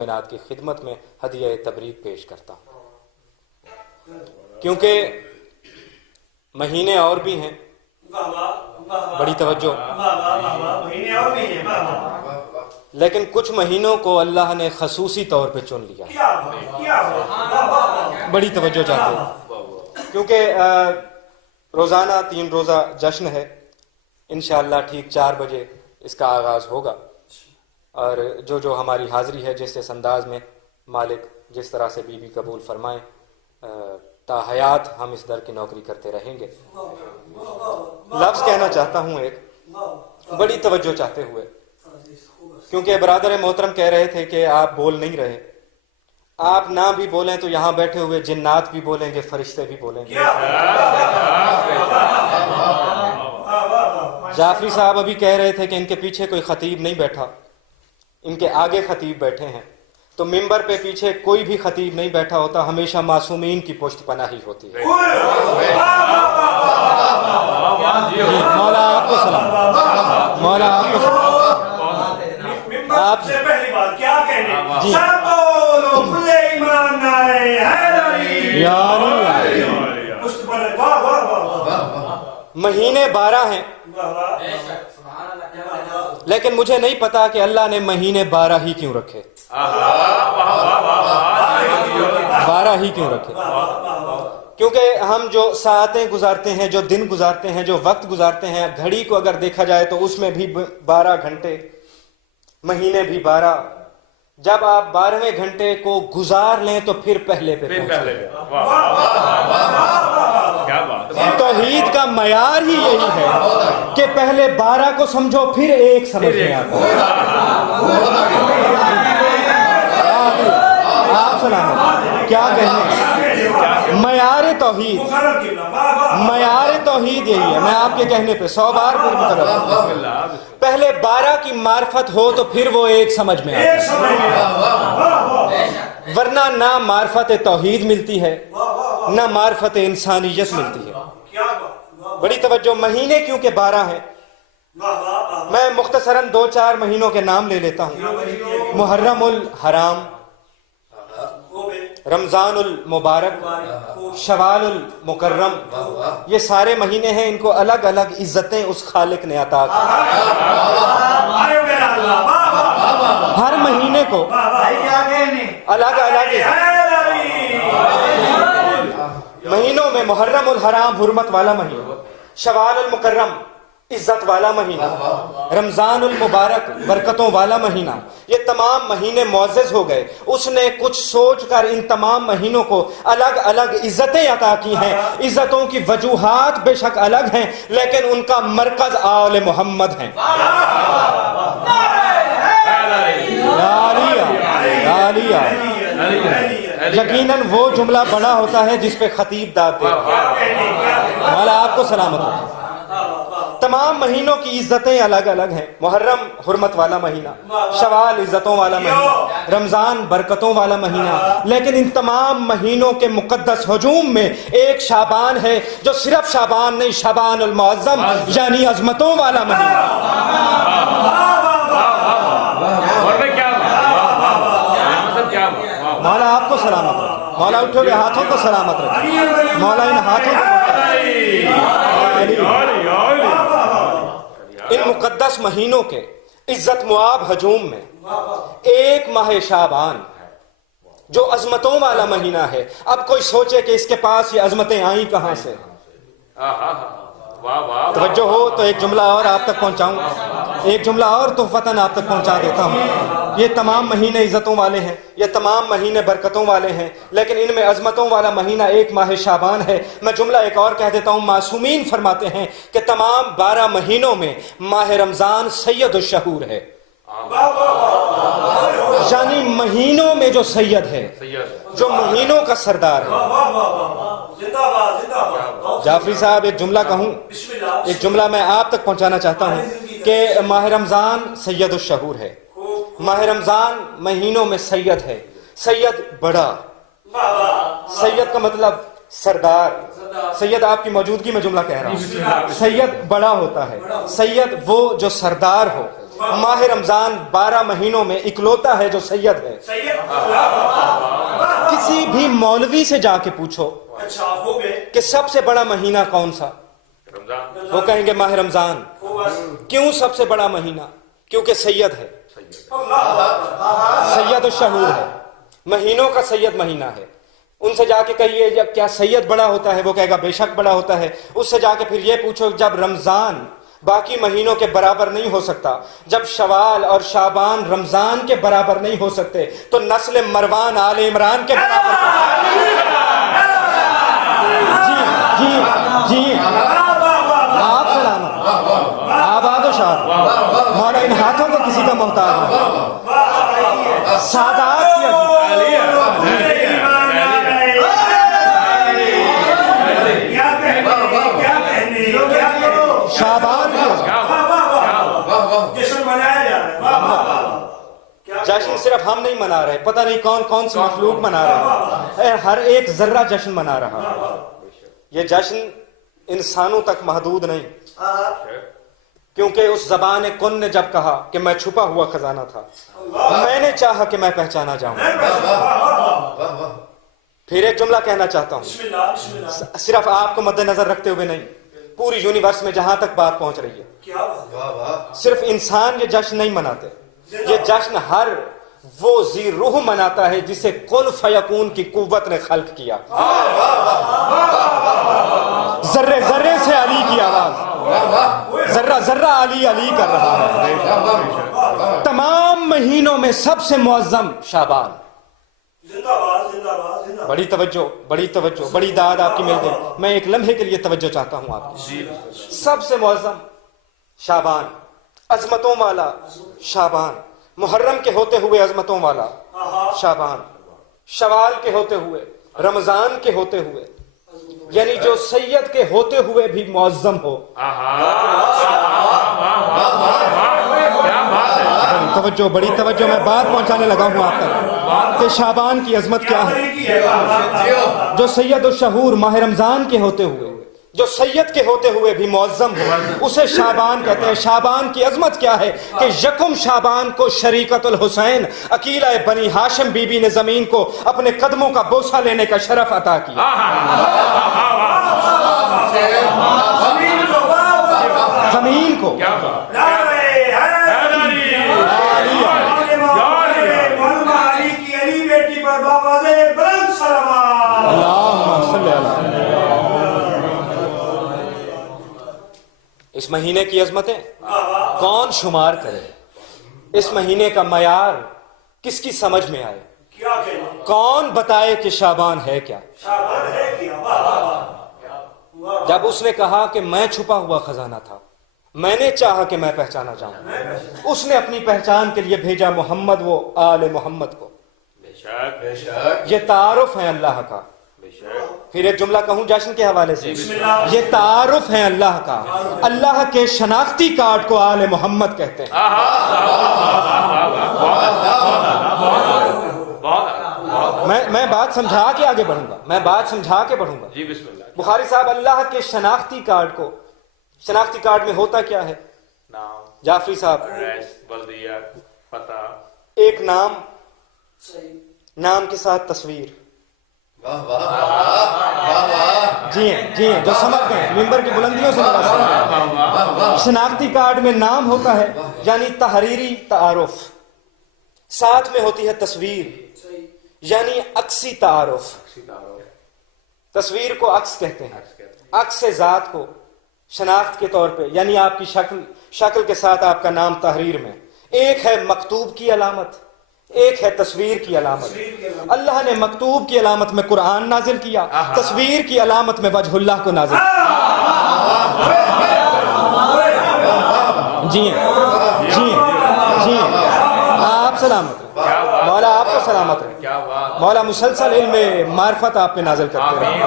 کائنات کی خدمت میں ہدیہ تبریک پیش کرتا ہوں، کیونکہ مہینے اور بھی ہیں، بڑی توجہ، لیکن کچھ مہینوں کو اللہ نے خصوصی طور پہ چن لیا، بڑی توجہ چاہتے ہیں، کیونکہ روزانہ 3 روزہ جشن ہے، انشاءاللہ ٹھیک 4 بجے اس کا آغاز ہوگا، اور جو ہماری حاضری ہے جس اس انداز میں مالک جس طرح سے بی قبول فرمائیں، تا حیات ہم اس در کی نوکری کرتے رہیں گے۔ لفظ کہنا چاہتا ہوں ایک، بڑی توجہ چاہتے ہوئے، کیونکہ برادر محترم کہہ رہے تھے کہ آپ بول نہیں رہے، آپ نہ بھی بولیں تو یہاں بیٹھے ہوئے جنات بھی بولیں گے، فرشتے بھی بولیں گے۔ جعفری صاحب ابھی کہہ رہے تھے کہ ان کے پیچھے کوئی خطیب نہیں بیٹھا، ان کے آگے خطیب بیٹھے ہیں، تو ممبر پہ پیچھے کوئی بھی خطیب نہیں بیٹھا ہوتا، ہمیشہ معصومین کی پشت پناہی ہوتی ہے۔ مولا آپ کو سلام، مولا آپ کو سلام۔ آپ سے پہلی بات کیا کہنے جی سب بولو کھلے ایمان نعرے حیدری یاری پشت پر واہ واہ واہ مہینے 12 ہیں، لیکن مجھے نہیں پتا کہ اللہ نے مہینے 12 ہی کیوں رکھے، 12 ہی کیوں رکھے، کیونکہ ہم جو ساعتیں گزارتے ہیں، جو دن گزارتے ہیں، جو وقت گزارتے ہیں، گھڑی کو اگر دیکھا جائے تو اس میں بھی 12 گھنٹے، مہینے بھی 12، جب آپ 12ویں گھنٹے کو گزار لیں تو پھر پہلے پہ توحید کا معیار ہی یہی ہے کہ پہلے 12 کو سمجھو پھر ایک سمجھ میں آتا ہے۔ آپ سلام کیا کہنے، معیار توحید، معیار توحید یہی ہے، میں آپ کے کہنے پہ 100 بار پھر مترجم، پہلے 12 کی معرفت ہو تو پھر وہ ایک سمجھ میں آتا ہے، ورنہ نہ معرفت توحید ملتی ہے نہ معرفت انسانیت ملتی ہے۔ بڑی توجہ، مہینے کیونکہ 12 ہیں، میں مختصراً 2-4 مہینوں کے نام لے لیتا ہوں۔ محرم الحرام، رمضان المبارک، شوال المکرم، یہ سارے مہینے ہیں، ان کو الگ الگ عزتیں اس خالق نے عطا کی۔ ہر مہینے کو الگ الگ مہینوں میں محرم الحرام حرمت والا مہینہ، شوال المکرم عزت والا مہینہ، رمضان المبارک برکتوں والا مہینہ، یہ تمام مہینے معزز ہو گئے۔ اس نے کچھ سوچ کر ان تمام مہینوں کو الگ الگ عزتیں عطا کی ہیں، عزتوں کی وجوہات بے شک الگ ہیں، لیکن ان کا مرکز آل محمد ہیں۔ یقیناً وہ جملہ بڑا ہوتا ہے جس پہ خطیب داد دے رہا ہے۔ مولا آپ کو سلامت ہو۔ تمام مہینوں کی عزتیں الگ الگ ہیں، محرم حرمت والا مہینہ، شوال عزتوں والا مہینہ، رمضان برکتوں والا مہینہ، لیکن ان تمام مہینوں کے مقدس ہجوم میں ایک شعبان ہے جو صرف شعبان نہیں، شعبان المعظم یعنی عظمتوں والا مہینہ۔ مولا آپ کو سلامت رکھے، مولا اٹھو گے ہاتھوں کو سلامت رکھے، مولا ان ہاتھوں کو، ان مقدس مہینوں کے عزت معاب ہجوم میں ایک ماہ شعبان جو عظمتوں والا مہینہ ہے، اب کوئی سوچے کہ اس کے پاس یہ عظمتیں آئیں کہاں سے؟ توجہ ہو تو ایک جملہ اور آپ تک پہنچاؤں، ایک جملہ اور تحفتاً آپ تک پہنچا دیتا ہوں۔ یہ تمام مہینے عزتوں والے ہیں، یہ تمام مہینے برکتوں والے ہیں، لیکن ان میں عظمتوں والا مہینہ ایک ماہ شعبان ہے۔ میں جملہ ایک اور کہہ دیتا ہوں، معصومین فرماتے ہیں کہ تمام 12 مہینوں میں ماہ رمضان سید الشہور ہے، یعنی مہینوں میں جو سید ہے، جو مہینوں کا سردار ہے۔ جعفری صاحب ایک جملہ کہوں، ایک جملہ میں آپ تک پہنچانا چاہتا ہوں کہ ماہ رمضان سید الشہور ہے، ماہ رمضان مہینوں میں سید ہے، سید بڑا، سید کا مطلب سردار، سید آپ کی موجودگی میں جملہ کہہ رہا ہوں، سید بڑا ہوتا ہے، سید وہ جو سردار ہو، ماہ رمضان 12 مہینوں میں اکلوتا ہے جو سید ہے. سید کسی بھی مولوی سے جا کے پوچھو اچھا ہو گئے کہ سب سے بڑا مہینہ کون سا, وہ کہیں گے ماہ رمضان. کیوں سب سے بڑا مہینہ؟ کیونکہ سید ہے, سید الشہور ہے, مہینوں کا سید مہینہ ہے. ان سے جا کے کہیے کیا سید بڑا ہوتا ہے؟ وہ کہے گا بے شک بڑا ہوتا ہے. اس سے جا کے پھر یہ پوچھو جب رمضان باقی مہینوں کے برابر نہیں ہو سکتا, جب شوال اور شعبان رمضان کے برابر نہیں ہو سکتے, تو نسل مروان آل عمران کے برابر. جی جی جی آپ سلامت, آباد و شاد. مولا ان ہاتھوں کو کسی کا محتاج ہے. سادات کی شعبان کی جشن منایا جا رہا ہے. جشن صرف ہم نہیں منا رہے, پتہ نہیں کون کون سی مخلوق منا رہے ہیں. ہر ایک ذرہ جشن منا رہا ہے. یہ جشن انسانوں تک محدود نہیں, کیونکہ اس زبان کن نے جب کہا کہ میں چھپا ہوا خزانہ تھا, میں نے چاہا کہ میں پہچانا جاؤں. پھر ایک جملہ کہنا چاہتا ہوں, صرف آپ کو مد نظر رکھتے ہوئے نہیں, پوری یونیورس میں جہاں تک بات پہنچ رہی ہے. صرف انسان یہ جشن نہیں مناتے, یہ جشن ہر وہ ذی روح مناتا ہے جسے کن فیکون کی قوت نے خلق کیا. ذرے ذرے سے علی کی آواز, ذرہ ذرہ علی علی کر رہا ہے. تمام مہینوں میں سب سے معظم شعبان. بڑی توجہ, بڑی توجہ, بڑی داد آپ کی مل گئی. میں ایک لمحے کے لیے توجہ چاہتا ہوں آپ کی. سب سے معظم شعبان, عظمتوں والا شعبان, محرم کے ہوتے ہوئے عظمتوں والا شعبان, شوال کے ہوتے ہوئے, رمضان کے ہوتے ہوئے, یعنی جو سید کے ہوتے ہوئے بھی معظم ہو. توجہ, بڑی توجہ, میں بات پہنچانے لگا ہوں آپ تک کہ شعبان کی عظمت کیا ہے. جو سید الشہور ماہ رمضان کے ہوتے ہوئے, جو سید کے ہوتے ہوئے بھی معظم ہو, اسے شعبان کہتے ہیں. شعبان کی عظمت کیا ہے کہ یکم شعبان کو شریکت الحسین عقیلہ بنی ہاشم بی بی نے زمین کو اپنے قدموں کا بوسہ لینے کا شرف عطا کیا. زمین کو اس مہینے کی عظمتیں کون شمار کرے؟ اس مہینے کا معیار کس کی سمجھ میں آئے؟ کون بتائے کہ شعبان ہے کیا؟ جب اس نے کہا کہ میں چھپا ہوا خزانہ تھا, میں نے چاہا کہ میں پہچانا جاؤں, اس نے اپنی پہچان کے لیے بھیجا محمد و آل محمد کو. یہ تعارف ہے اللہ کا. پھر ایک جملہ کہوں جشن کے حوالے سے, یہ تعارف ہے اللہ کا. اللہ کے شناختی کارڈ کو آل محمد کہتے ہیں. میں بات سمجھا کے آگے بڑھوں گا, میں بات سمجھا کے بڑھوں گا. بخاری صاحب, اللہ کے شناختی کارڈ کو, شناختی کارڈ میں ہوتا کیا ہے؟ جعفری صاحب, ایک نام, نام کے ساتھ تصویر. جی ہیں, جی ہیں, جو سمجھ گئے ممبر کی بلندیوں سے میرا سمجھ. شناختی کارڈ میں نام ہوتا ہے یعنی تحریری تعارف, ساتھ میں ہوتی ہے تصویر یعنی عکسی تعارف. تصویر کو عکس کہتے ہیں. عکس ذات کو شناخت کے طور پہ یعنی آپ کی شکل کے ساتھ آپ کا نام تحریر میں. ایک ہے مکتوب کی علامت, ایک ہے تصویر کی علامت. اللہ نے مکتوب کی علامت میں قرآن نازل کیا, تصویر کی علامت میں وجہ اللہ کو نازل کیا. جی ہیں, جی ہیں, جی ہیں, آپ سلامت رہیں, مولا آپ کو سلامت رہیں, مولا مسلسل علم معرفت آپ پہ نازل کرتے رہیں.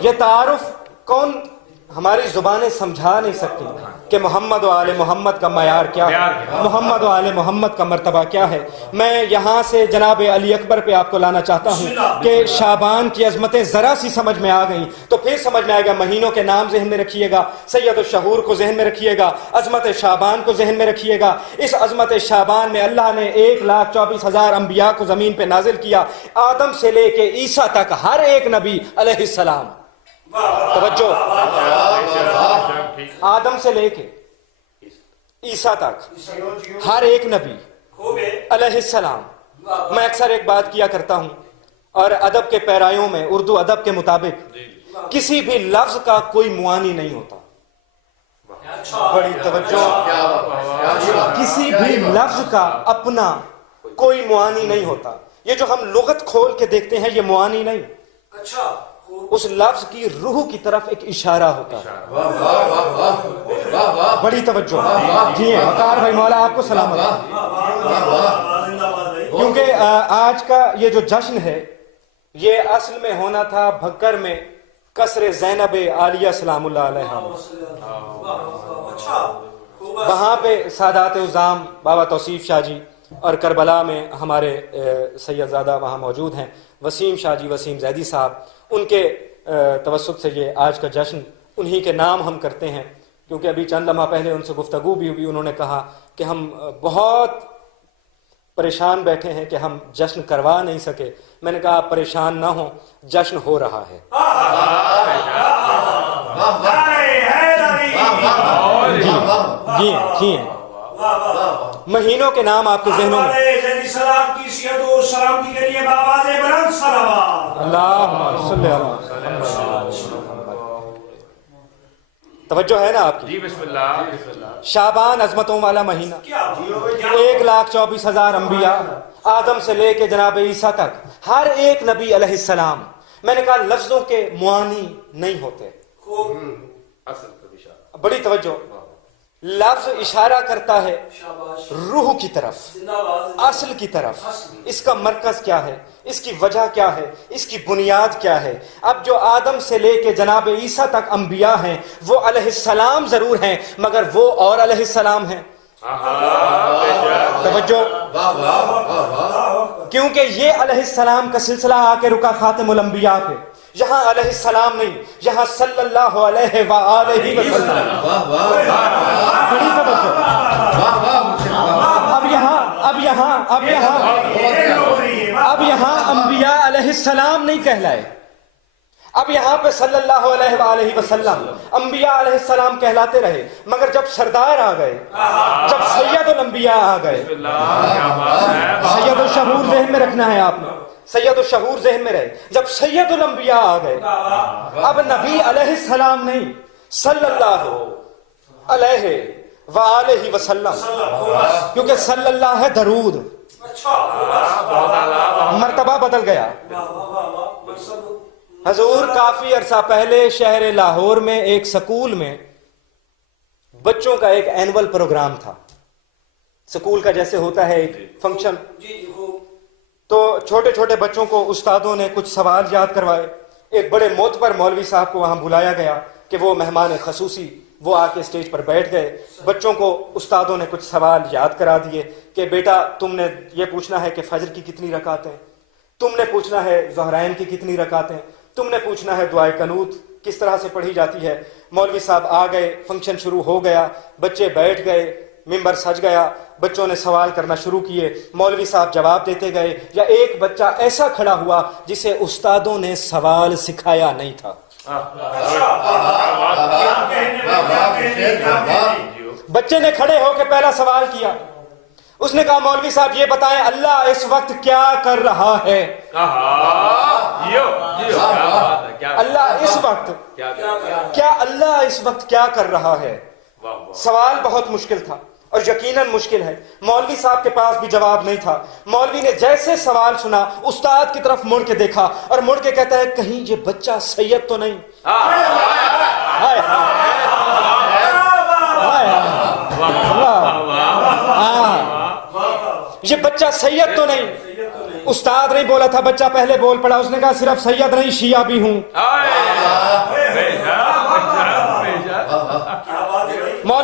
یہ تعارف کون ہماری زبانیں سمجھا نہیں سکتی کہ محمد و آل محمد کا معیار کیا ہے، محمد و آل محمد کا مرتبہ کیا ہے۔ میں یہاں سے جناب علی اکبر پہ آپ کو لانا چاہتا ہوں کہ شعبان کی عظمتیں ذرا سی سمجھ میں آ گئیں تو پھر سمجھ میں آئے گا۔ مہینوں کے نام ذہن میں رکھیے گا، سید الشہور کو ذہن میں رکھیے گا، عظمت شعبان کو ذہن میں رکھیے گا۔ اس عظمت شعبان میں اللہ نے 1,24,000 انبیاء کو زمین پہ نازل کیا، آدم سے لے کے عیسیٰ تک ہر ایک نبی علیہ السلام، توجہ، آدم سے لے کے عیسیٰ تک ہر ایک نبی علیہ السلام۔ میں اکثر ایک بات کیا کرتا ہوں، اور ادب کے پیرایوں میں اردو ادب کے مطابق کسی بھی لفظ کا کوئی معانی نہیں ہوتا۔ بڑی توجہ، کسی بھی لفظ کا اپنا کوئی معانی نہیں ہوتا۔ یہ جو ہم لغت کھول کے دیکھتے ہیں یہ معانی نہیں، اس لفظ کی روح کی طرف ایک اشارہ ہوتا ہے۔ بڑی توجہ، جی ہیں وقار بھائی، مولا آپ کو سلامت۔ کیونکہ آج کا یہ جو جشن ہے یہ اصل میں ہونا تھا بھکر میں قصر زینب عالیہ سلام اللہ علیہ، وہاں پہ سادات عظام بابا توصیف شاہ جی، اور کربلا میں ہمارے سیدزادہ وہاں موجود ہیں، وسیم شاہ جی، وسیم زیدی صاحب، ان کے توسط سے یہ آج کا جشن انہی کے نام ہم کرتے ہیں۔ کیونکہ ابھی چند لمحہ پہلے ان سے گفتگو بھی ہوئی، انہوں نے کہا کہ ہم بہت پریشان بیٹھے ہیں کہ ہم جشن کروا نہیں سکے۔ میں نے کہا آپ پریشان نہ ہوں، جشن ہو رہا ہے۔ جی ہیں مہینوں کے نام آپ کے ذہنوں میں، اللہم صلی اللہ، توجہ ہے نا آپ کی؟ بسم اللہ۔ شعبان عظمتوں والا مہینہ، 1,24,000 انبیاء آدم سے لے کے جناب عیسیٰ تک ہر ایک نبی علیہ السلام۔ میں نے کہا لفظوں کے معانی نہیں ہوتے، بڑی توجہ، لفظ اشارہ کرتا ہے روح کی طرف، اصل کی طرف۔ اس کا مرکز کیا ہے، اس کی وجہ کیا ہے، اس کی بنیاد کیا ہے۔ اب جو آدم سے لے کے جناب عیسیٰ تک انبیاء ہیں وہ علیہ السلام ضرور ہیں، مگر وہ اور علیہ السلام ہیں۔ توجہ، کیونکہ یہ علیہ السلام کا سلسلہ آ کے رکا خاتم الانبیاء پہ، یہاں علیہ السلام نہیں، یہاں صلی اللہ علیہ وآلہ وسلم۔ بڑی توجہ، اب یہاں انبیاء علیہ السلام نہیں کہلائے، اب یہاں پہ صلی اللہ علیہ وآلہ وسلم، انبیاء علیہ السلام کہلاتے رہے، مگر جب سردار آ گئے، جب سید الانبیاء آ گئے، سید الشہور ذہن میں رکھنا ہے آپ نے، سید الشہور ذہن میں رہے، جب سید الانبیاء آ گئے، اب نبی علیہ السلام نہیں، صلی اللہ علیہ وآلہ وسلم، کیونکہ صلی اللہ ہے درود، مرتبہ بدل گیا۔ حضور کافی عرصہ پہلے شہر لاہور میں ایک سکول میں بچوں کا ایک اینول پروگرام تھا، سکول کا جیسے ہوتا ہے ایک فنکشن، تو چھوٹے چھوٹے بچوں کو استادوں نے کچھ سوال یاد کروائے۔ ایک بڑے معتبر مولوی صاحب کو وہاں بلایا گیا کہ وہ مہمان خصوصی، وہ آ کے اسٹیج پر بیٹھ گئے، بچوں کو استادوں نے کچھ سوال یاد کرا دیے کہ بیٹا تم نے یہ پوچھنا ہے کہ فجر کی کتنی رکعتیں، تم نے پوچھنا ہے ظہرین کی کتنی رکعتیں، تم نے پوچھنا ہے دعائے قنوت کس طرح سے پڑھی جاتی ہے۔ مولوی صاحب آ گئے، فنکشن شروع ہو گیا، بچے بیٹھ گئے، ممبر سج گیا، بچوں نے سوال کرنا شروع کیے، مولوی صاحب جواب دیتے گئے، یا ایک بچہ ایسا کھڑا ہوا جسے استادوں نے سوال سکھایا نہیں تھا۔ بچے نے کھڑے ہو کے پہلا سوال کیا، اس نے کہا مولوی صاحب یہ بتائیں اللہ اس وقت کیا کر رہا ہے؟ اللہ اس وقت کیا، اللہ اس وقت کیا کر رہا ہے؟ سوال بہت مشکل تھا اور یقیناً مشکل ہے، مولوی صاحب کے پاس بھی جواب نہیں تھا۔ مولوی نے جیسے سوال سنا استاد کی طرف مڑ کے دیکھا اور مڑ کے کہتا ہے کہیں یہ بچہ سید تو نہیں؟ یہ بچہ سید تو نہیں؟ استاد نہیں بولا تھا، بچہ پہلے بول پڑا، اس نے کہا صرف سید نہیں شیعہ بھی ہوں۔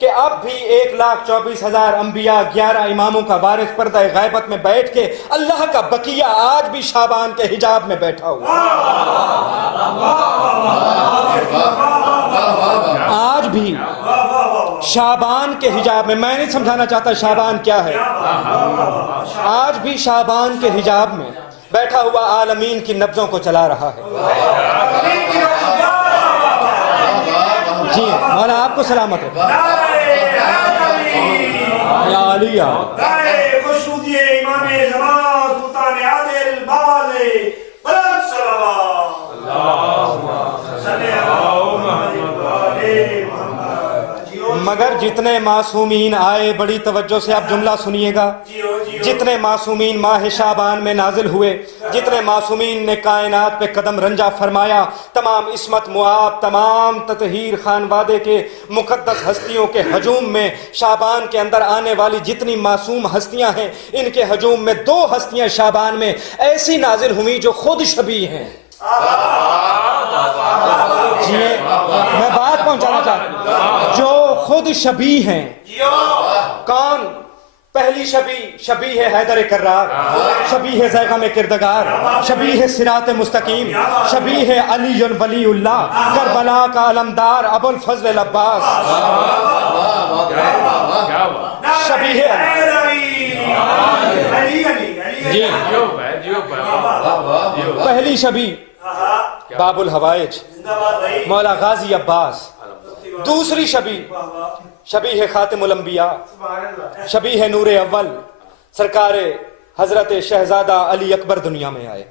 کہ اب بھی 1,24,000 انبیاء 11 اماموں کا وارث پردہ غیبت میں بیٹھ کے اللہ کا بقیہ آج بھی شعبان کے حجاب میں بیٹھا ہوا، آج بھی شعبان کے حجاب میں نہیں سمجھانا چاہتا شعبان کیا ہے، آج بھی شعبان کے حجاب میں بیٹھا ہوا عالمین کی نبضوں کو چلا رہا ہے۔ جی مولا آپ کو سلامت ہے یا علی یا خوشنودی امام زمان سلطان عادل باز بلند صلوات مگر جتنے معصومین آئے، بڑی توجہ سے آپ جملہ سنیے گا، جتنے معصومین ماہ شعبان میں نازل ہوئے، جتنے معصومین نے کائنات پہ قدم رنجا فرمایا، تمام عصمت معاب، تمام تطہیر خانوادے کے مقدس ہستیوں کے ہجوم میں شعبان کے اندر آنے والی جتنی معصوم ہستیاں ہیں، ان کے ہجوم میں 2 ہستیاں شعبان میں ایسی نازل ہوئی جو خود شبیہ ہیں۔ جی میں بات پہنچانا چاہتا ہوں، جو خود شبیہ ہیں۔ کون؟ پہلی شبیہ ہے حیدر کرار، شبیہ ہے زیغم کردگار، شبیہ ہے صراط مستقیم، شبیہ ہے علی ولی اللہ، کربلا کا علمدار ابو الفضل العباس، شبیہ جی پہلی شبیہ باب الحوائج مولا غازی عباس، دوسری شبیہ خاتم الانبیاء، شبیہ نور اول سرکار حضرت شہزادہ علی اکبر دنیا میں آئے۔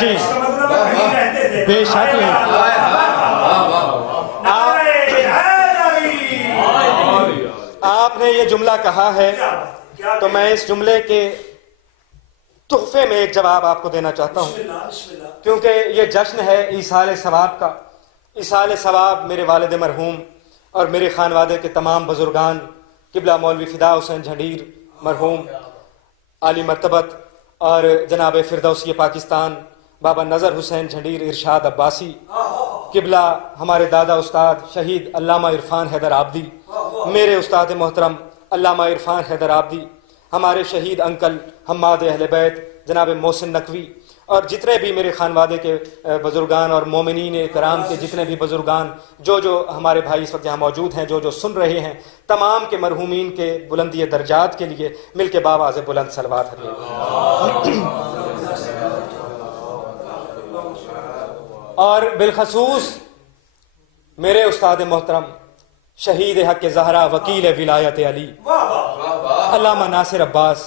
جی بے شک آپ نے یہ جملہ کہا ہے تو میں اس جملے کے تحفے میں ایک جواب آپ کو دینا چاہتا ہوں، کیونکہ یہ جشن ہے ایصال ثواب کا۔ ایصال ثواب میرے والد مرحوم اور میرے خانوادے کے تمام بزرگان، قبلہ مولوی فدا حسین جھنڈیر مرحوم عالی مرتبت، اور جناب فردوسی پاکستان بابا نظر حسین جھنڈیر ارشاد عباسی، قبلہ ہمارے دادا استاد شہید علامہ عرفان حیدر آبدی، میرے استاد محترم علامہ عرفان حیدر آبدی، ہمارے شہید انکل حماد اہل بیت جناب محسن نقوی، اور جتنے بھی میرے خانوادے کے بزرگان اور مومنین کرام کے جتنے بھی بزرگان جو ہمارے بھائی اس وقت یہاں موجود ہیں، جو سن رہے ہیں، تمام کے مرحومین کے بلندی درجات کے لیے مل کے باواز بلند صلوات ہے۔ اور بالخصوص میرے استاد محترم شہید حق زہرا وکیل ولایت علی علامہ ناصر عباس،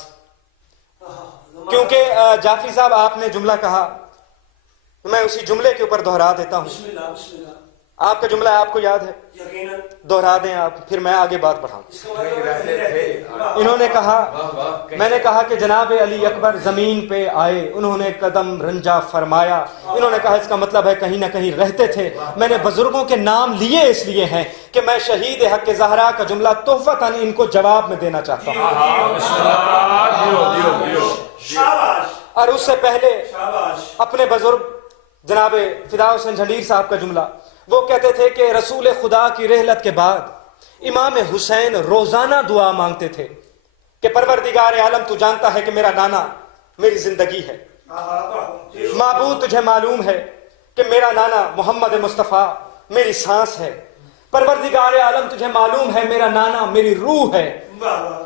کیونکہ جعفری صاحب آپ نے جملہ کہا، میں اسی جملے کے اوپر دہرا دیتا ہوں۔ آپ کا جملہ آپ کو یاد ہے؟ دہرا دیں آپ، پھر میں آگے بات بڑھاؤں۔ انہوں نے کہا، میں نے کہا کہ جناب علی اکبر زمین پہ آئے، انہوں نے قدم رنجا فرمایا، انہوں نے کہا اس کا مطلب ہے کہیں نہ کہیں رہتے تھے۔ میں نے بزرگوں کے نام لیے اس لیے ہیں کہ میں شہید حق زہرا کا جملہ تحفۃً ان کو جواب میں دینا چاہتا ہوں۔ اور اس سے پہلے اپنے بزرگ جناب فدا حسین جھنڈیر صاحب کا جملہ، وہ کہتے تھے کہ رسول خدا کی رحلت کے بعد امام حسین روزانہ دعا مانگتے تھے کہ پروردگار عالم تو جانتا ہے کہ میرا نانا میری زندگی ہے، معبود تجھے معلوم ہے کہ میرا نانا محمد مصطفیٰ میری سانس ہے، پروردگار عالم تجھے معلوم ہے میرا نانا میری روح ہے،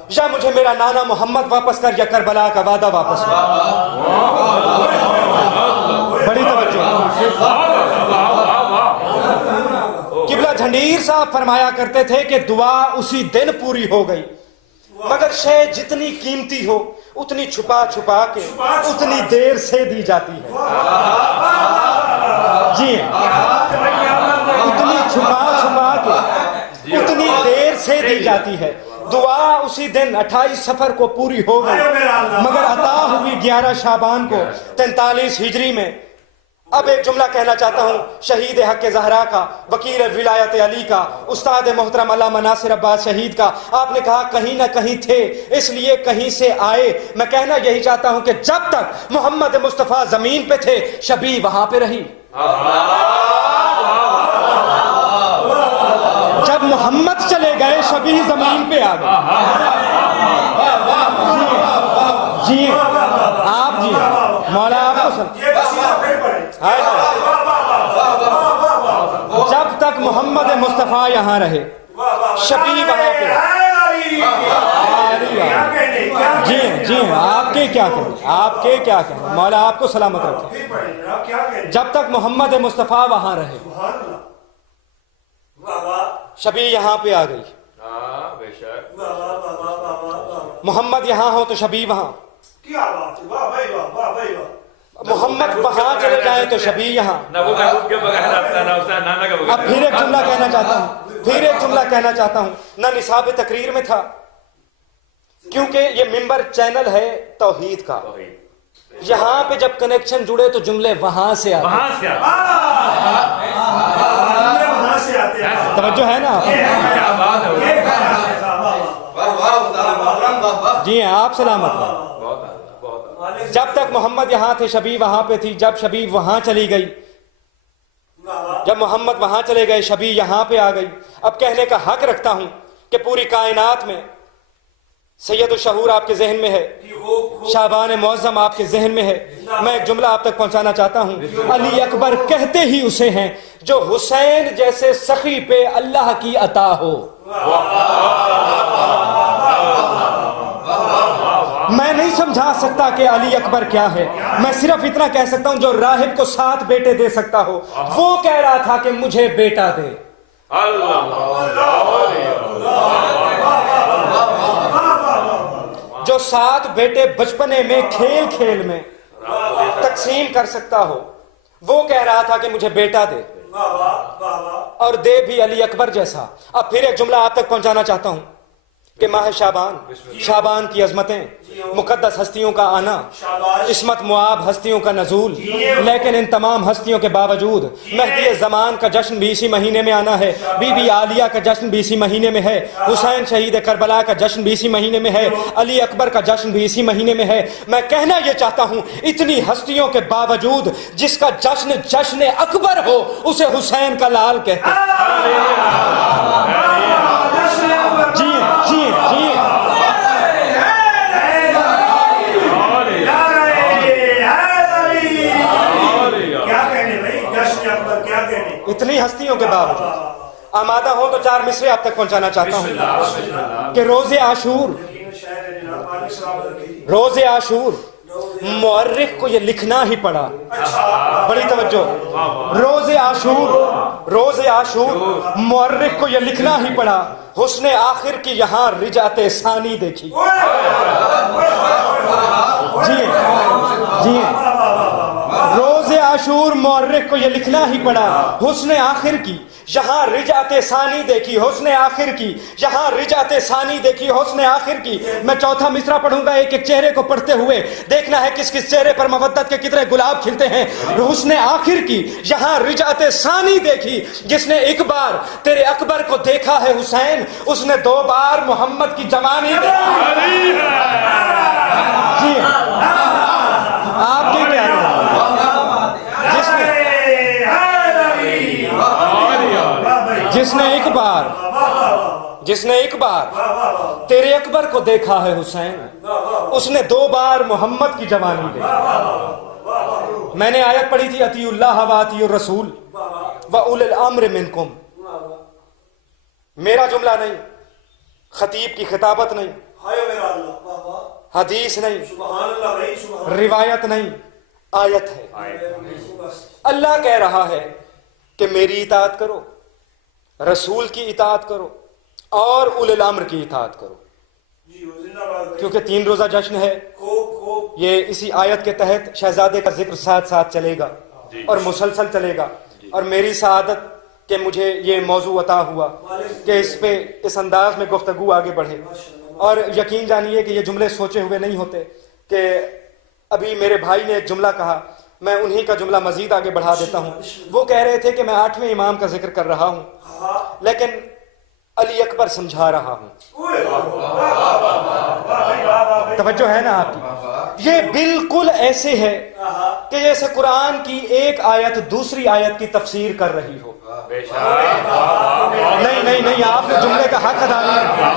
یا مجھے میرا نانا محمد واپس کر یا کربلا کا وعدہ واپس کر۔ بڑی توجہ۔ قبلہ جھنڈیر صاحب فرمایا کرتے تھے کہ دعا اسی دن پوری ہو گئی، مگر شے جتنی قیمتی ہو اتنی چھپا چھپا کے اتنی دیر سے دی جاتی ہے۔ جی اتنی چھپا چھپا کے اتنی دیر سے دی جاتی ہے۔ دعا اسی دن 28 صفر کو پوری ہو گئی، مگر عطا ہوئی 11 شعبان کو 43 ہجری میں اب ایک جملہ کہنا چاہتا ہوں شہید حق زہرا کا، وکیل ولایت علی کا، استاد محترم علامہ ناصر عباس شہید کا. آپ نے کہا کہیں نہ کہیں تھے اس لیے کہیں سے آئے. میں کہنا یہی چاہتا ہوں کہ جب تک محمد مصطفیٰ زمین پہ تھے شبیہ وہاں پہ رہی. جب محمد چلے گئے شبیہ زمین پہ آ گئے. جی آپ جی مولا آپ کو جب تک محمد مصطفیٰ یہاں رہے شبیہ وہاں پہ. جی جی آپ کے کیا کہیں، آپ کے کیا کہیں، مولا آپ کو سلامت رکھے. جب تک محمد مصطفیٰ وہاں رہے شبیہ یہاں پہ آ گئی. بے شک. محمد یہاں ہو تو شبیہ وہاں، محمد وہاں چلے جائیں تو شبیہ یہاں. اب پھر ایک جملہ کہنا چاہتا ہوں، پھر ایک جملہ کہنا چاہتا ہوں. نہ نصاب تقریر میں تھا کیونکہ یہ ممبر چینل ہے توحید کا. یہاں پہ جب کنیکشن جڑے تو جملے وہاں سے آتے، وہاں سے توجہ ہے نا. جی ہاں آپ سلامت ہیں. جب تک محمد یہاں تھے شبیہ وہاں پہ تھی. جب شبیہ وہاں چلی گئی، جب محمد وہاں چلے گئے شبیہ یہاں پہ آ گئی. اب کہنے کا حق رکھتا ہوں کہ پوری کائنات میں سید الشہور آپ کے ذہن میں ہے، شعبان معظم آپ کے ذہن میں ہے. میں ایک جملہ آپ تک پہنچانا چاہتا ہوں. علی اکبر کہتے ہی اسے ہیں جو حسین جیسے سخی پہ اللہ کی عطا ہو. میں نہیں سمجھا سکتا کہ علی اکبر کیا ہے، میں صرف اتنا کہہ سکتا ہوں جو راہب کو 7 بیٹے دے سکتا ہو وہ کہہ رہا تھا کہ مجھے بیٹا دے. جو 7 بیٹے بچپنے میں کھیل کھیل میں تقسیم کر سکتا ہو وہ کہہ رہا تھا کہ مجھے بیٹا دے، اور دے بھی علی اکبر جیسا. اب پھر ایک جملہ آپ تک پہنچانا چاہتا ہوں کہ ماہ شعبان، شعبان کی عظمتیں، مقدس ہستیوں کا آنا، عصمت معاب ہستیوں کا نزول، لیکن ان تمام ہستیوں کے باوجود مہدی زمان کا جشن بھی اسی مہینے میں آنا ہے، بی بی عالیہ کا جشن بھی اسی مہینے میں ہے، حسین شہید کربلا کا جشن بھی اسی مہینے میں ہے، علی اکبر کا جشن بھی اسی مہینے میں ہے. میں کہنا یہ چاہتا ہوں اتنی ہستیوں کے باوجود جس کا جشن جشن اکبر ہو اسے حسین کا لال کہتے ہیں. جی جی جی اتنی ہستیوں کے باوجود آمادہ ہو تو 4 مصرے آپ تک پہنچانا چاہتا ہوں کہ روز عاشور، روز عاشور مورخ کو یہ لکھنا ہی پڑا. بڑی توجہ، روز عاشور، روز عاشور مورخ کو یہ لکھنا ہی پڑا. حسن آخر کی یہاں رجعت ثانی دیکھی. جی جی روز عاشور مورخ کو یہ لکھنا ہی پڑا. حسن آخر کی یہاں رجعت ثانی دیکھی، حسن آخر کی یہاں رجعت ثانی دیکھی، حسن آخر کی. میں چوتھا مصرع پڑھوں گا ایک ایک چہرے کو پڑھتے ہوئے، دیکھنا ہے کس کس چہرے پر مودت کے کتنے گلاب کھلتے ہیں. حسن آخر کی یہاں رجعت ثانی دیکھی. جس نے ایک بار تیرے اکبر کو دیکھا ہے حسین، اس نے 2 بار محمد کی جوانی دیکھی. جی آپ کے کیا جس نے ایک بار تیرے اکبر کو دیکھا ہے حسین، اس نے 2 بار محمد کی جوانی دیکھی. میں نے آیت پڑھی تھی اطیعوا اللہ و اطیعوا الرسول و اولی الامر منکم. میرا جملہ نہیں، خطیب کی خطابت نہیں، حدیث نہیں، روایت نہیں، آیت ہے. اللہ کہہ رہا ہے کہ میری اطاعت کرو، رسول کی اطاعت کرو اور اولی الامر کی اطاعت کرو. کیونکہ 3 روزہ جشن ہے، یہ اسی آیت کے تحت شہزادے کا ذکر ساتھ ساتھ چلے گا اور مسلسل چلے گا. اور میری سعادت کہ مجھے یہ موضوع عطا ہوا کہ اس پہ اس انداز میں گفتگو آگے بڑھے. اور یقین جانیے کہ یہ جملے سوچے ہوئے نہیں ہوتے. کہ ابھی میرے بھائی نے ایک جملہ کہا میں انہی کا جملہ مزید آگے بڑھا دیتا ہوں. وہ کہہ رہے تھے کہ میں 8ویں امام کا ذکر کر رہا ہوں لیکن علی اکبر سمجھا رہا ہوں. توجہ ہے نا آپ کی؟ یہ بالکل ایسے ہے کہ جیسے قرآن کی ایک آیت دوسری آیت کی تفسیر کر رہی ہو. نہیں نہیں نہیں، آپ نے جملے کا حق ادا نہیں کیا.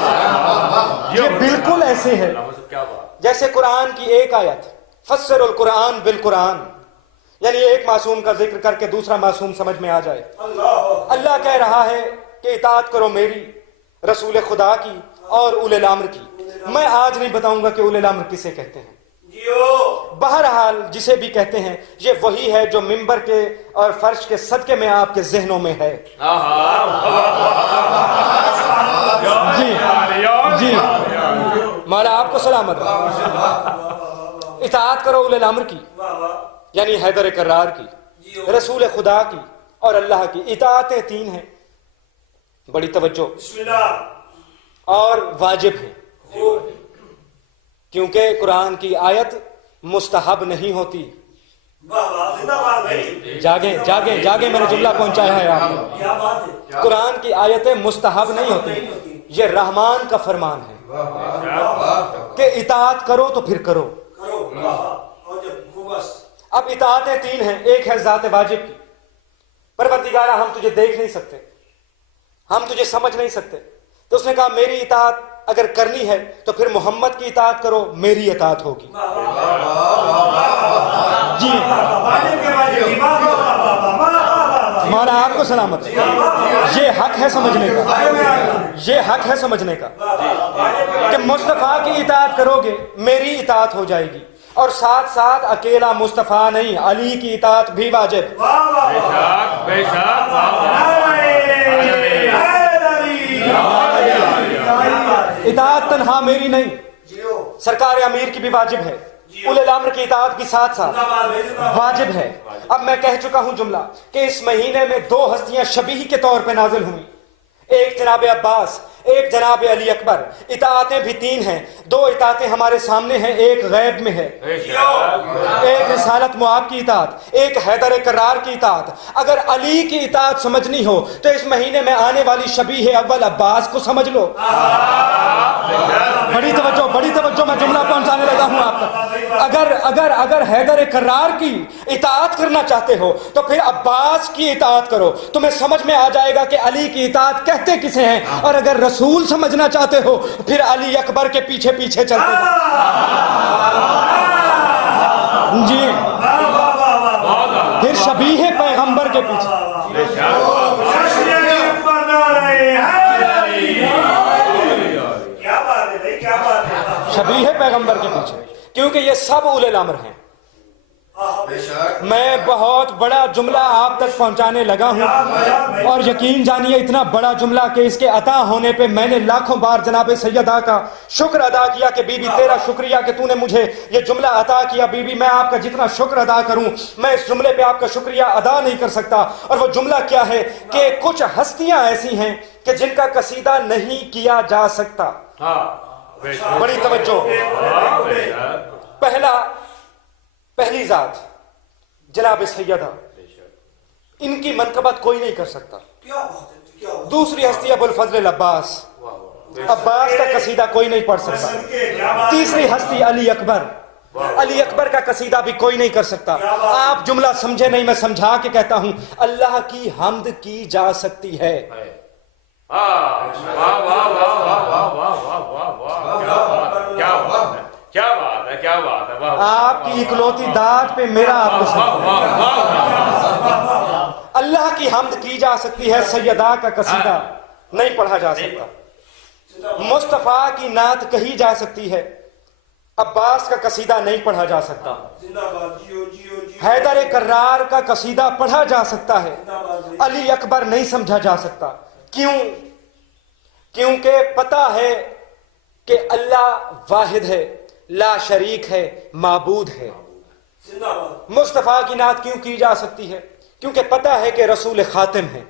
یہ بالکل ایسے ہے جیسے قرآن کی ایک آیت فسر القرآن بالقرآن، یعنی ایک معصوم کا ذکر کر کے دوسرا معصوم سمجھ میں آ جائے. اللہ کہہ رہا ہے کہ اطاعت کرو میری، رسول خدا کی اور اولی الامر کی. میں آج نہیں بتاؤں گا کہ اولی الامر کسے کہتے ہیں. بہرحال جسے بھی کہتے ہیں یہ وہی ہے جو منبر کے اور فرش کے صدقے میں آپ کے ذہنوں میں ہے. جی جی مولا آپ کو سلامت رہے. اطاعت کرو اولی الامر کی یعنی حیدر کرار کی، رسول خدا کی اور اللہ کی. اطاعتیں 3 ہیں، بڑی توجہ، اور واجب ہیں، کیونکہ قرآن کی آیت مستحب نہیں ہوتی. جاگیں جاگیں جاگیں، میں نے جملہ پہنچایا ہے آپ کو. قرآن کی آیتیں مستحب نہیں ہوتی، یہ رحمان کا فرمان ہے کہ اطاعت کرو تو پھر کرو. اب اطاعتیں 3 ہیں. ایک ہے ذات واجب کی، پروردگارہ ہم تجھے دیکھ نہیں سکتے، ہم تجھے سمجھ نہیں سکتے، تو اس نے کہا میری اطاعت اگر کرنی ہے تو پھر محمد کی اطاعت کرو، میری اطاعت ہوگی. جی مولا آپ کو سلامت. یہ حق ہے سمجھنے کا، یہ حق ہے سمجھنے کا کہ مصطفیٰ کی اطاعت کرو گے میری اطاعت ہو جائے گی، اور ساتھ ساتھ اکیلا مصطفیٰ نہیں، علی کی اطاعت بھی واجب. اطاعت تنہا میری نہیں، سرکار امیر کی بھی واجب ہے، اولی الامر کی اطاعت بھی ساتھ ساتھ واجب ہے. اب میں کہہ چکا ہوں جملہ کہ اس مہینے میں 2 ہستیاں شبیہ کے طور پہ نازل ہوئیں، ایک جناب عباس، ایک جناب علی اکبر. اطاعتیں بھی 3 ہیں، 2 اطاعتیں ہمارے سامنے ہیں، ایک غیب میں ہے، ایک رسالت معاب کی اطاعت، ایک حیدر کرار کی اطاعت. اگر علی کی اطاعت سمجھنی ہو تو اس مہینے میں آنے والی شبیہ اول عباس کو سمجھ لو. بڑی توجہ، بڑی توجہ، میں جملہ پہنچانے لگا ہوں آپ تک. اگر حیدر کرار کی اطاعت کرنا چاہتے ہو تو پھر عباس کی اطاعت کرو، تمہیں سمجھ میں آ جائے گا کہ علی کی اطاعت کہتے کسے ہیں. اور اگر رسول سمجھنا چاہتے ہو پھر علی اکبر کے پیچھے پیچھے چلتے ہو. جی پھر شبیہ پیغمبر کے پیچھے. شبیہ پیغمبر کے پیچھے، کیونکہ یہ سب اولی الامر ہیں. میں بہت بڑا جملہ آپ تک پہنچانے لگا ہوں، اور یقین جانیے اتنا بڑا جملہ کہ اس کے عطا ہونے پہ میں نے لاکھوں بار جناب سیدہ کا شکر ادا کیا کہ بی بی تیرا شکریہ کہ تو نے مجھے یہ جملہ عطا کیا. بی بی میں آپ کا جتنا شکر ادا کروں میں اس جملے پہ آپ کا شکریہ ادا نہیں کر سکتا. اور وہ جملہ کیا ہے کہ کچھ ہستیاں ایسی ہیں کہ جن کا قصیدہ نہیں کیا جا سکتا. بڑی توجہ. پہلی ذات جناب سیدہ، ان کی منقبت کوئی نہیں کر سکتا. دوسری ہستی ابو الفضل عباس، عباس کا قصیدہ کوئی نہیں پڑھ سکتا. تیسری ہستی علی اکبر، علی اکبر کا قصیدہ بھی کوئی نہیں کر سکتا. آپ جملہ سمجھے نہیں، میں سمجھا کے کہتا ہوں. اللہ کی حمد کی جا سکتی ہے. آپ کی اکلوتی داد پہ میرا آپ کو اللہ کی حمد کی جا سکتی ہے، سیدہ کا قصیدہ نہیں پڑھا جا سکتا. مصطفیٰ کی نعت کہی جا سکتی ہے، عباس کا قصیدہ نہیں پڑھا جا سکتا. حیدر کرار کا قصیدہ پڑھا جا سکتا ہے، علی اکبر نہیں سمجھا جا سکتا. کیوں؟ کیونکہ پتہ ہے کہ اللہ واحد ہے، لا شریک ہے، معبود ہے. مصطفیٰ کی نعت کیوں کی جا سکتی ہے؟ کیونکہ پتہ ہے کہ رسول خاتم ہے.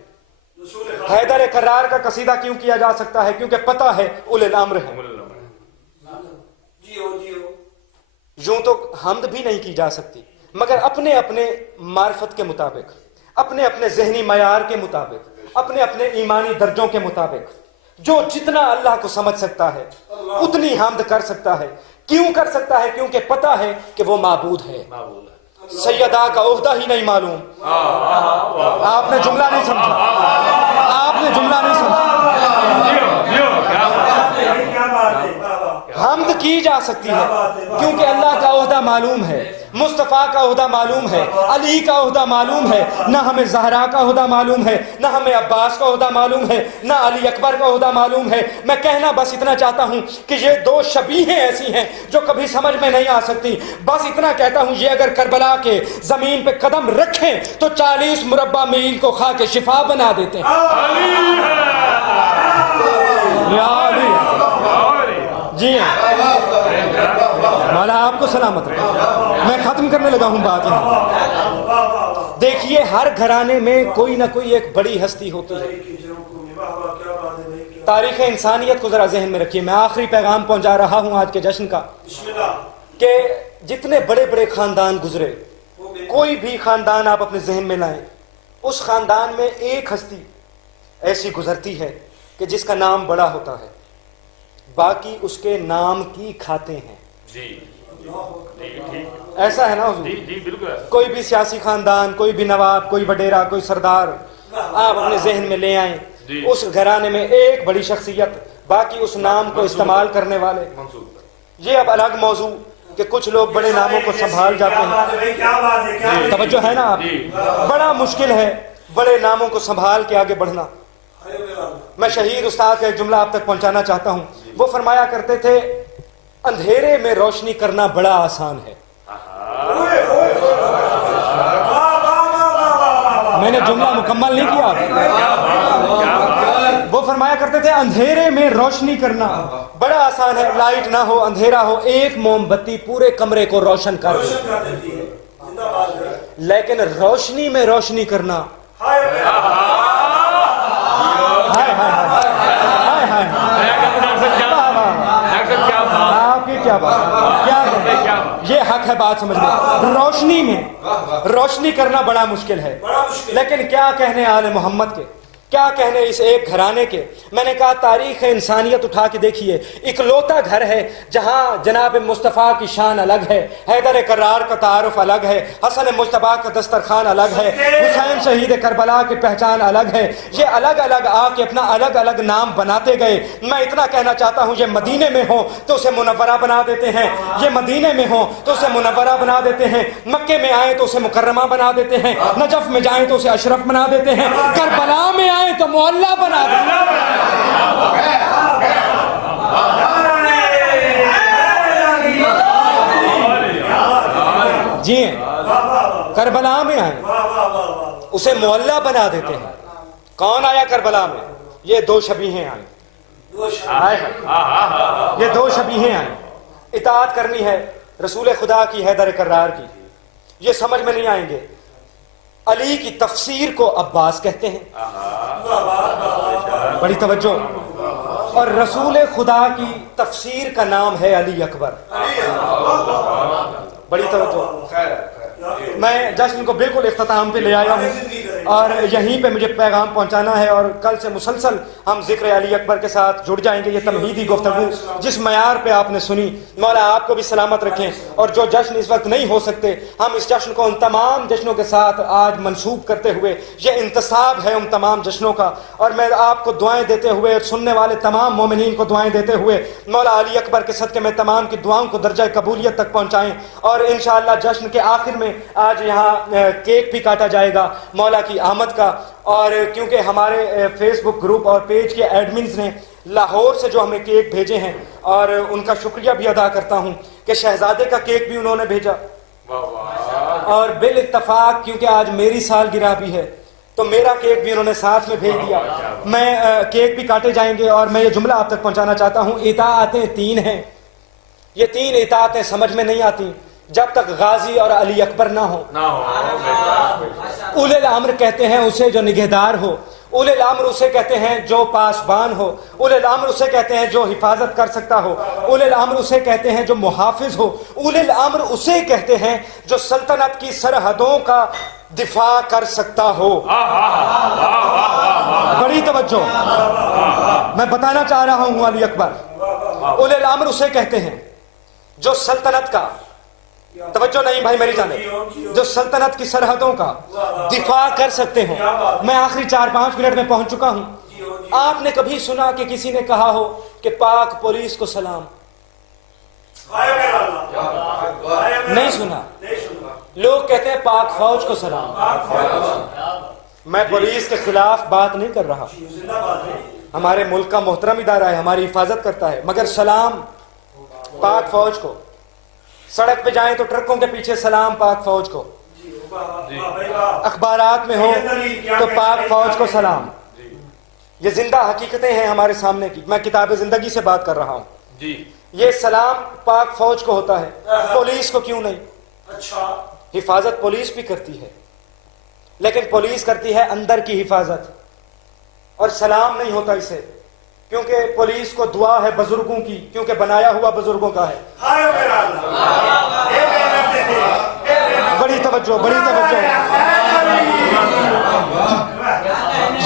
حیدر کرار کا قصیدہ کیوں کیا جا سکتا ہے؟ کیونکہ پتہ ہے اولی الامر ہے. یوں تو حمد بھی نہیں کی جا سکتی، مگر اپنے اپنے معرفت کے مطابق، اپنے اپنے ذہنی معیار کے مطابق، اپنے اپنے ایمانی درجوں کے مطابق جو جتنا اللہ کو سمجھ سکتا ہے اتنی حمد کر سکتا ہے۔ کیوں کر سکتا ہے؟ کیونکہ پتہ ہے کہ وہ معبود ہے۔ سیدہ کا عہدہ ہی نہیں معلوم۔ آپ نے جملہ نہیں سمجھا، آپ نے جملہ نہیں سمجھا۔ کیا بات ہے، حمد کی جا سکتی ہے کیونکہ اللہ کا عہدہ معلوم ہے، مصطفیٰ کا عہدہ معلوم ہے، علی کا عہدہ معلوم ہے، نہ ہمیں زہرا کا عہدہ معلوم ہے، نہ ہمیں عباس کا عہدہ معلوم ہے، نہ علی اکبر کا عہدہ معلوم ہے۔ میں کہنا بس اتنا چاہتا ہوں کہ یہ دو شبیہیں ایسی ہیں جو کبھی سمجھ میں نہیں آ سکتی۔ بس اتنا کہتا ہوں، یہ اگر کربلا کے زمین پہ قدم رکھیں تو 40 مربع میل کو خاک شفا بنا دیتے ہیں۔ یا علی، جی ہاں، مولا آپ کو سلامت رکھے۔ میں ختم کرنے لگا ہوں بات یہاں۔ دیکھیے، ہر گھرانے میں کوئی نہ کوئی ایک بڑی ہستی ہوتی ہے۔ تاریخ انسانیت کو ذرا ذہن میں رکھیے۔ میں آخری پیغام پہنچا رہا ہوں آج کے جشن کا کہ جتنے بڑے بڑے خاندان گزرے، کوئی بھی خاندان آپ اپنے ذہن میں لائیں، اس خاندان میں ایک ہستی ایسی گزرتی ہے کہ جس کا نام بڑا ہوتا ہے، باقی اس کے نام کی کھاتے ہیں۔ ایسا ہے نا حضور؟ جی بالکل۔ کوئی بھی سیاسی خاندان، کوئی بھی نواب، کوئی وڈیرا، کوئی سردار آپ اپنے ذہن میں لے آئیں، اس گھرانے میں ایک بڑی شخصیت، باقی اس نام کو استعمال کرنے والے۔ یہ اب الگ موضوع کہ کچھ لوگ بڑے ناموں کو سنبھال جاتے ہیں۔ توجہ ہے نا آپ؟ بڑا مشکل ہے بڑے ناموں کو سنبھال کے آگے بڑھنا۔ میں شہید استاد کا ایک جملہ آپ تک پہنچانا چاہتا ہوں۔ وہ فرمایا کرتے تھے، اندھیرے میں روشنی کرنا بڑا آسان ہے۔ میں نے جملہ مکمل نہیں کیا۔ وہ فرمایا کرتے تھے، اندھیرے میں روشنی کرنا بڑا آسان ہے، لائٹ نہ ہو، اندھیرا ہو، ایک موم بتی پورے کمرے کو روشن کر دے، لیکن روشنی میں روشنی کرنا، آپ کی کیا بات، یہ حق ہے بات سمجھنے۔ روشنی میں روشنی کرنا بڑا مشکل ہے، لیکن کیا کہنے آل محمد کے، کیا کہنے اس ایک گھرانے کے۔ میں نے کہا تاریخ انسانیت اٹھا کے دیکھیے، اکلوتا گھر ہے جہاں جناب مصطفیٰ کی شان الگ ہے، حیدر کرار کا تعارف الگ ہے، حسن مجتبیٰ کا دسترخوان الگ ہے، حسین شہید کربلا کی پہچان الگ ہے۔ یہ الگ الگ آ کے اپنا الگ الگ نام بناتے گئے۔ میں اتنا کہنا چاہتا ہوں، یہ مدینے میں ہو تو اسے منورہ بنا دیتے ہیں، یہ مدینے میں ہو تو اسے منورہ بنا دیتے ہیں، مکے میں آئے تو اسے مکرمہ بنا دیتے ہیں، نجف میں جائیں تو اسے اشرف بنا دیتے ہیں، کربلا میں آئے تو معلیٰ بنا دیتے ہیں۔ جی کربلا میں آئے اسے معلیٰ بنا دیتے ہیں۔ کون آیا کربلا میں؟ یہ دو شبیہیں آئیں، یہ دو شبیہیں آئیں۔ اطاعت کرنی ہے رسول خدا کی، حیدر کرار کی، یہ سمجھ میں نہیں آئیں گے۔ علی کی تفسیر کو عباس کہتے ہیں، بڑی توجہ، اور رسول خدا کی تفسیر کا نام ہے علی اکبر، بڑی توجہ۔ میں جشن کو بالکل اختتام پہ لے آیا ہوں اور یہیں پہ مجھے پیغام پہنچانا ہے، اور کل سے مسلسل ہم ذکر علی اکبر کے ساتھ جڑ جائیں گے۔ یہ تمہیدی گفتگو جس معیار پہ آپ نے سنی، مولا آپ کو بھی سلامت رکھیں۔ اور جو جشن اس وقت نہیں ہو سکتے، ہم اس جشن کو ان تمام جشنوں کے ساتھ آج منسوب کرتے ہوئے، یہ انتصاب ہے ان تمام جشنوں کا، اور میں آپ کو دعائیں دیتے ہوئے، سننے والے تمام مومنین کو دعائیں دیتے ہوئے، مولا علی اکبر کے صدقے میں تمام کی دعاؤں کو درجہ قبولیت تک پہنچائیں۔ اور انشاءاللہ جشن کے آخر میں آج یہاں کیک بھی کاٹا جائے گا مولا کی آمد کا۔ اور کیونکہ ہمارے فیس بک گروپ اور پیج کے ایڈمنز نے لاہور سے جو ہمیں کیک بھیجے ہیں، اور ان کا شکریہ بھی ادا کرتا ہوں کہ شہزادے کا کیک بھی انہوں نے بھیجا، اور بالاتفاق کیونکہ آج میری سالگرہ بھی ہے تو میرا کیک بھی انہوں نے ساتھ میں بھیج دیا۔ میں کیک بھی کاٹے جائیں گے، اور میں یہ جملہ آپ تک پہنچانا چاہتا ہوں، اطاعتیں تین ہیں، یہ تین اطاعتیں سمجھ میں نہیں آتی جب تک غازی اور علی اکبر نہ ہو۔ اولے الامر کہتے ہیں اسے جو نگہدار ہو، اولے الامر اسے کہتے ہیں جو پاسبان ہو، اولے الامر اسے کہتے ہیں جو حفاظت کر سکتا ہو، اولے الامر اسے کہتے ہیں جو محافظ ہو، اولے الامر اسے کہتے ہیں جو سلطنت کی سرحدوں کا دفاع کر سکتا ہو۔ بڑی توجہ، میں بتانا چاہ رہا ہوں علی اکبر، اولے الامر اسے کہتے ہیں جو سلطنت کا، توجہ نہیں بھائی میری جانب، جو سلطنت کی سرحدوں کا دفاع کر سکتے ہوں۔ میں آخری 4-5 منٹ میں پہنچ چکا ہوں۔ آپ نے کبھی سنا کہ کسی نے کہا ہو کہ پاک پولیس کو سلام؟ نہیں سنا۔ لوگ کہتے ہیں پاک فوج کو سلام۔ میں پولیس کے خلاف بات نہیں کر رہا، ہمارے ملک کا محترم ادارہ ہے، ہماری حفاظت کرتا ہے، مگر سلام پاک فوج کو۔ سڑک پہ جائیں تو ٹرکوں کے پیچھے سلام پاک فوج کو، اخبارات میں ہو تو پاک فوج کو سلام۔ یہ زندہ حقیقتیں ہیں ہمارے سامنے کی، میں کتاب زندگی سے بات کر رہا ہوں۔ یہ سلام پاک فوج کو ہوتا ہے، پولیس کو کیوں نہیں؟ حفاظت پولیس بھی کرتی ہے، لیکن پولیس کرتی ہے اندر کی حفاظت، اور سلام نہیں ہوتا اسے، کیونکہ پولیس کو دعا ہے بزرگوں کی، کیونکہ بنایا ہوا بزرگوں کا ہے۔ بڑی توجہ، بڑی توجہ۔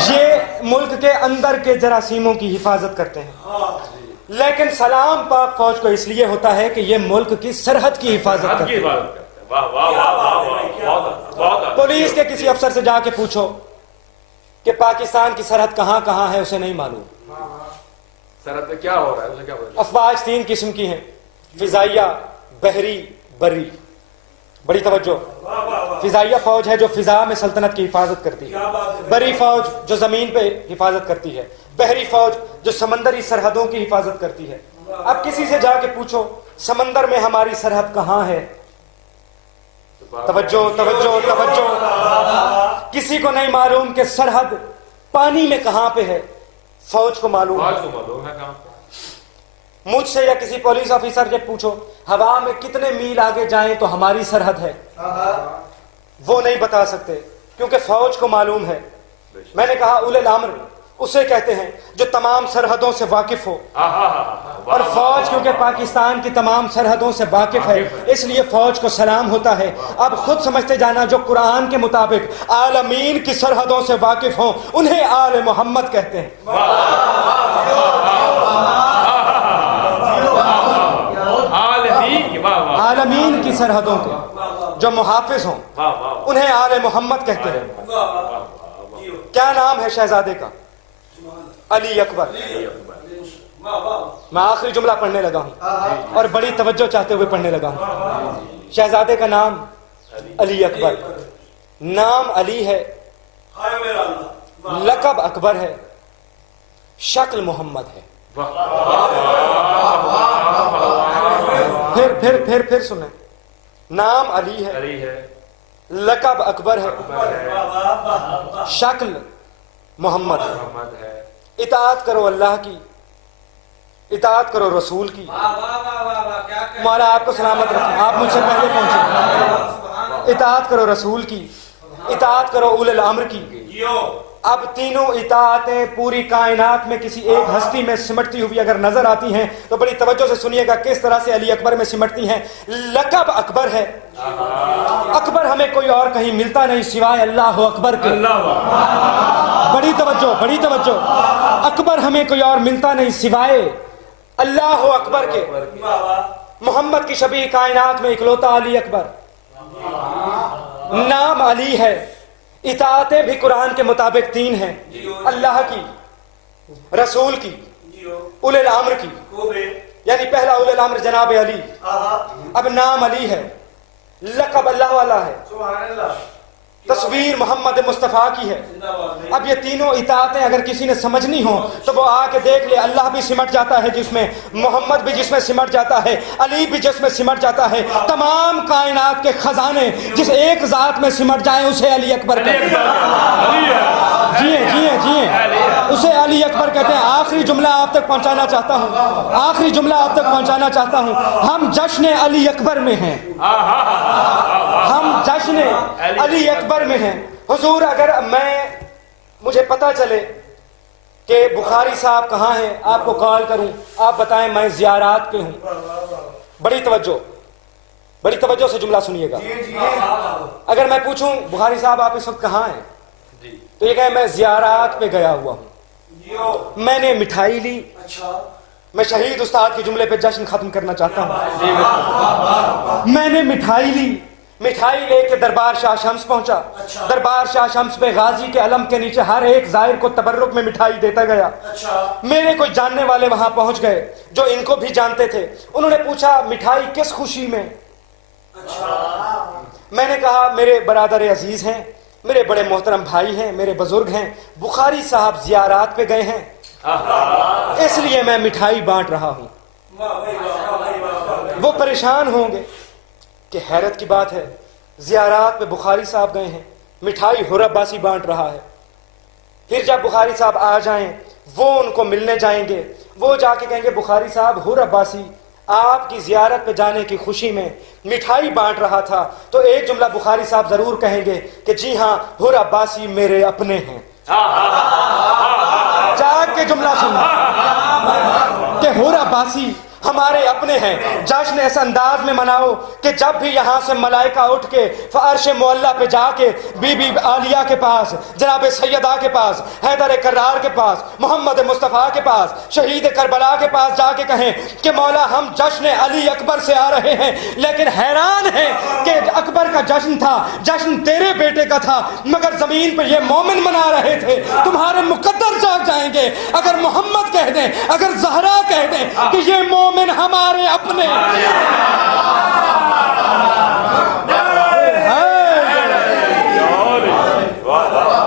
یہ ملک کے اندر کے جراثیموں کی حفاظت کرتے ہیں، لیکن سلام پاک فوج کو اس لیے ہوتا ہے کہ یہ ملک کی سرحد کی حفاظت کرتے ہیں۔ پولیس کے کسی افسر سے جا کے پوچھو کہ پاکستان کی سرحد کہاں کہاں ہے، اسے نہیں معلوم۔ سرحد پہ کیا ہو رہا ہے، اسے کیا پتا؟ افواج 3 قسم کی ہیں، فضائیہ، بحری، بری۔ بڑی توجہ، فضائیہ فوج ہے جو فضا میں سلطنت کی حفاظت کرتی ہے، بری فوج جو زمین پہ حفاظت کرتی ہے، بحری فوج جو سمندری سرحدوں کی حفاظت کرتی ہے۔ اب کسی سے جا کے پوچھو سمندر میں ہماری سرحد کہاں ہے، توجہ توجہ توجہ، کسی کو نہیں معلوم کہ سرحد پانی میں کہاں پہ ہے، فوج کو معلوم ہے۔ کہاں؟ مجھ سے یا کسی پولیس آفیسر سے پوچھو ہوا میں کتنے میل آگے جائیں تو ہماری سرحد ہے، وہ نہیں بتا سکتے، کیونکہ فوج کو معلوم ہے۔ میں نے کہا اولے الامر اسے کہتے ہیں جو تمام سرحدوں سے واقف ہو، اور فوج کیونکہ پاکستان کی تمام سرحدوں سے واقف ہے، اس لیے فوج کو سلام ہوتا ہے۔ اب خود سمجھتے جانا جو قرآن کے مطابق عالمین کی سرحدوں سے واقف ہوں انہیں آل محمد کہتے ہیں۔ عالمین کی سرحدوں کے جو محافظ ہوں انہیں آل محمد کہتے ہیں۔ کیا نام ہے شہزادے کا؟ علی اکبر۔ میں آخری جملہ پڑھنے لگا ہوں اور بڑی توجہ چاہتے ہوئے پڑھنے لگا ہوں۔ شہزادے کا نام علی اکبر، نام علی ہے، لقب اکبر ہے، شکل محمد ہے۔ پھر سنیں، نام علی ہے، لقب اکبر ہے، شکل محمد ہے۔ اطاعت کرو اللہ کی، اطاعت کرو رسول کی۔ مولا آپ کو سلامت رکھیں، آپ مجھ سے پہلے پہنچے۔ اطاعت کرو رسول کی، اطاعت کرو اولے الامر کی۔ اب تینوں اطاعتیں پوری کائنات میں کسی ایک ہستی میں سمٹتی ہوئی اگر نظر آتی ہیں تو بڑی توجہ سے سنیے گا کس طرح سے علی اکبر میں سمٹتی ہیں۔ لقب اکبر ہے، اکبر ہمیں کوئی اور کہیں ملتا نہیں سوائے اللہ اکبر کے۔ بڑی توجہ، بڑی توجہ، اکبر ہمیں کوئی اور ملتا نہیں سوائے اللہ اکبر کے۔ محمد کی شبیہ کائنات میں اکلوتا علی اکبر، نام علی ہے۔ اطاعتیں بھی قرآن کے مطابق 3 ہیں، اللہ کی، رسول کی، اولے الامر کی۔ یعنی پہلا اولے الامر جناب علی، اب نام علی ہے، لقب اللہ والا ہے، تصویر محمد مصطفیٰ کی ہے۔ اب یہ تینوں اطاعتیں اگر کسی نے سمجھنی ہوں تو وہ آ کے دیکھ لے، اللہ بھی سمٹ جاتا ہے جس میں، محمد بھی جس میں سمٹ جاتا ہے، علی بھی جس میں سمٹ جاتا ہے۔ تمام کائنات کے خزانے جس ایک ذات میں سمٹ جائیں اسے علی اکبر کہتے ہیں۔ جی اسے علی اکبر کہتے ہیں۔ آخری جملہ آپ تک پہنچانا چاہتا ہوں، آخری جملہ آپ تک پہنچانا چاہتا ہوں، ہم جشن علی اکبر میں ہیں، ہم جشن علی اکبر میں ہیں۔ حضور اگر میں مجھے پتہ چلے کہ بخاری صاحب کہاں ہیں، آپ کو کال کروں، آپ بتائیں میں زیارات پہ ہوں. بڑی توجہ سے جملہ سنیے گا. اگر میں پوچھوں بخاری صاحب آپ اس وقت کہاں ہیں، تو یہ کہیں میں زیارات پہ گیا ہوا ہوں. میں نے مٹھائی لی. میں شہید استاد کے جملے پہ جشن ختم کرنا چاہتا ہوں. میں نے مٹھائی لی، مٹھائی لے کے دربار شاہ شمس پہنچا. دربار شاہ شمس پہ غازی کے علم کے نیچے ہر ایک زائر کو تبرک میں مٹھائی دیتا گیا. میرے کوئی جاننے والے وہاں پہنچ گئے جو ان کو بھی جانتے تھے. انہوں نے پوچھا مٹھائی کس خوشی میں؟ میں نے کہا میرے برادر عزیز ہیں، میرے بڑے محترم بھائی ہیں، میرے بزرگ ہیں، بخاری صاحب زیارات پہ گئے ہیں، اس لیے میں مٹھائی بانٹ رہا ہوں. وہ پریشان ہوں گے کہ حیرت کی بات ہے، زیارات پہ بخاری صاحب گئے ہیں، مٹھائی حر عباسی بانٹ رہا ہے. پھر جب بخاری صاحب آ جائیں وہ ان کو ملنے جائیں گے، وہ جا کے کہیں گے بخاری صاحب حر عباسی آپ کی زیارت پہ جانے کی خوشی میں مٹھائی بانٹ رہا تھا. تو ایک جملہ بخاری صاحب ضرور کہیں گے کہ جی ہاں حر عباسی میرے اپنے ہیں. جاگ کے جملہ سننا کہ حر عباسی ہمارے اپنے ہیں. جشن اس انداز میں مناؤ کہ جب بھی یہاں سے ملائکہ اٹھ کے فرش معلیٰ پہ جا کے بی بی عالیہ کے پاس، جناب سیدہ کے پاس، حیدر کرار کے پاس، محمد مصطفیٰ کے پاس، شہید کربلا کے پاس جا کے کہیں کہ مولا ہم جشن علی اکبر سے آ رہے ہیں، لیکن حیران ہیں کہ اکبر کا جشن تھا، جشن تیرے بیٹے کا تھا، مگر زمین پہ یہ مومن منا رہے تھے. تمہارے مقدر جاگ جائیں گے اگر محمد کہہ دیں، اگر زہرا کہہ دیں کہ یہ مومن ہمارے اپنے.